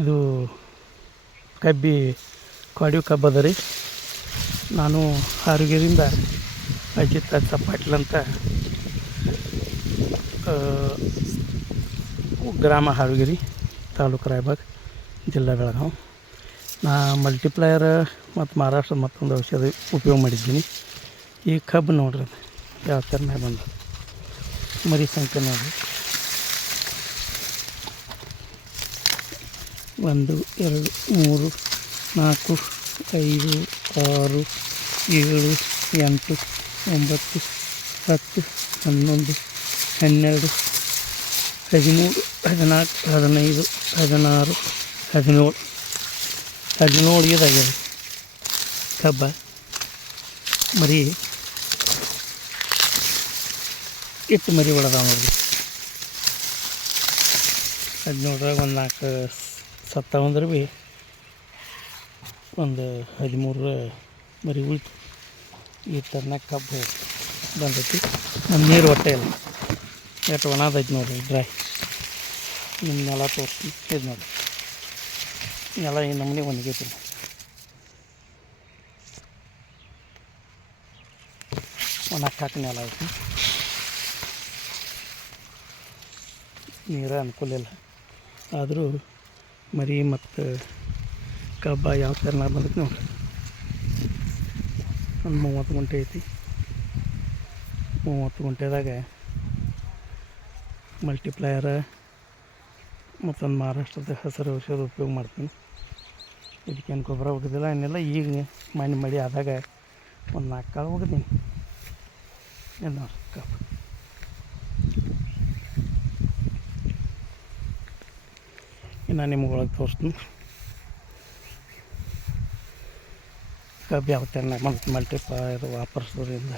ಇದು ಕಬ್ಬಿ ಕಾಡಿವ್ ಕಬ್ಬು ಅದ ರೀ. ನಾನು ಹಾರುಗೇರಿಂದ ಅಜಿತ್ ಪಾಟೀಲ್ ಅಂತ ಗ್ರಾಮ ಹಾರುಗಿರಿ, ತಾಲೂಕು ರಾಯಬಾಗ್, ಜಿಲ್ಲಾ ಬೆಳಗಾವಿ. ನಾ ಮಲ್ಟಿಪ್ಲಯರ್ ಮತ್ತು ಮಹಾರಾಷ್ಟ್ರದ ಮತ್ತೊಂದು ಔಷಧಿ ಉಪಯೋಗ ಮಾಡಿದ್ದೀನಿ. ಈ ಕಬ್ಬು ನೋಡ್ರಿ ಯಾವ ಥರನೇ ಬಂದು ಮರಿ ಸಂಖ್ಯೆ ನೋಡಿರಿ. 1 2 3 4 5 6 7 8 9 10 11 12 13 14 15 16 17 ಇದಾಗ್ಯದ ಕಬ್ಬ. ಮರಿ ಇಟ್ಟು ಮರಿ ಹೊಡೆದಾವ ನೋಡ್ರಿ. 17 ಒಂದು 4 ಸತ್ತಾವಂದ್ರೆ ಭೀ ಒಂದು 13 ಮರಿ ಉಳಿತು. ಈ ಥರನಾಗ ಕಬ್ಬು ಬಂದೈತಿ. ನಮ್ಮ ನೀರು ಒಟ್ಟೆ ಇಲ್ಲ, ಎಷ್ಟು ಒಣದೈತಿ ನೋಡಿರಿ, ಡ್ರೈ. ನಿಮ್ಮ ನೆಲ ತೋರಿಸ್ತೀನಿ. ಇದು ನೋಡಿ ನೆಲ ಈ ನಮ್ಮನೆ ಒಣಗೈತಿ. ಒಣಕ್ಕೆ ಹಾಕಿ ನೆಲ ಐತಿ, ನೀರು ಅನುಕೂಲ ಇಲ್ಲ. ಆದರೂ ಮರಿ ಮತ್ತು ಕಬ್ಬ ಯಾವ ಥರ ಬಂದೈತಿ ನೋಡ್ರಿ. ಒಂದು 30 ಗುಂಟೆ ಐತಿ. 30 ಗುಂಟೆದಾಗ ಮಲ್ಟಿಪ್ಲಯರ ಮತ್ತೊಂದು ಮಹಾರಾಷ್ಟ್ರದ ಹಸಿರು ಔಷಧ ಉಪಯೋಗ ಮಾಡ್ತೀನಿ. ಇದಕ್ಕೇನು ಗೊಬ್ಬರ ಹೋಗೋದಿಲ್ಲ ಏನಿಲ್ಲ. ಈಗ ಮಣ್ಣು ಮಡಿ ಆದಾಗ ಒಂದು 4 ಕಾಳು ಹೋಗಿದ್ದೀನಿ. ಏನು ನೋಡಿ ಕಬ್ಬು. ಇನ್ನು ನಿಮ್ಗೆ ಒಳಗೆ ತೋರಿಸ್ತೀನಿ ಕಬ್ಬು ಯಾವ ಥರ ಮಲ್ಟಿಪ್ಲಯರ್ ವಾಪರಿಸೋದ್ರಿಂದ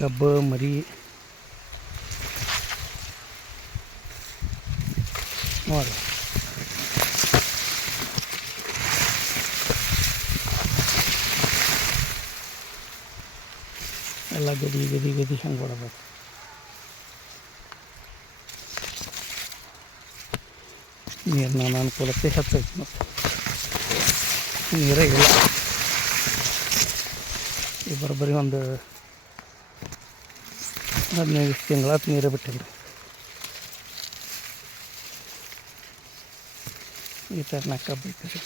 ಕಬ್ಬು ಮರಿ ನೋಡಿ. ಎಲ್ಲ ಗದಿ ಗದಿ ಗದಿ ಹಂಗೆ ಹೊಡಬೇಕು. ನೀರಿನ ಅನುಕೂಲತೆ ಹೆಚ್ಚೈತಿ. ಮತ್ತು ನೀರೇ ಇಲ್ಲ. ಈ ಬರೋಬ್ಬರಿ ಒಂದು 15 ತಿಂಗಳಾತು ನೀರೇ ಬಿಟ್ಟಿಲ್ಲ. ಈ ಥರ ಕಬ್ಬು ಐತೆ ರೀ.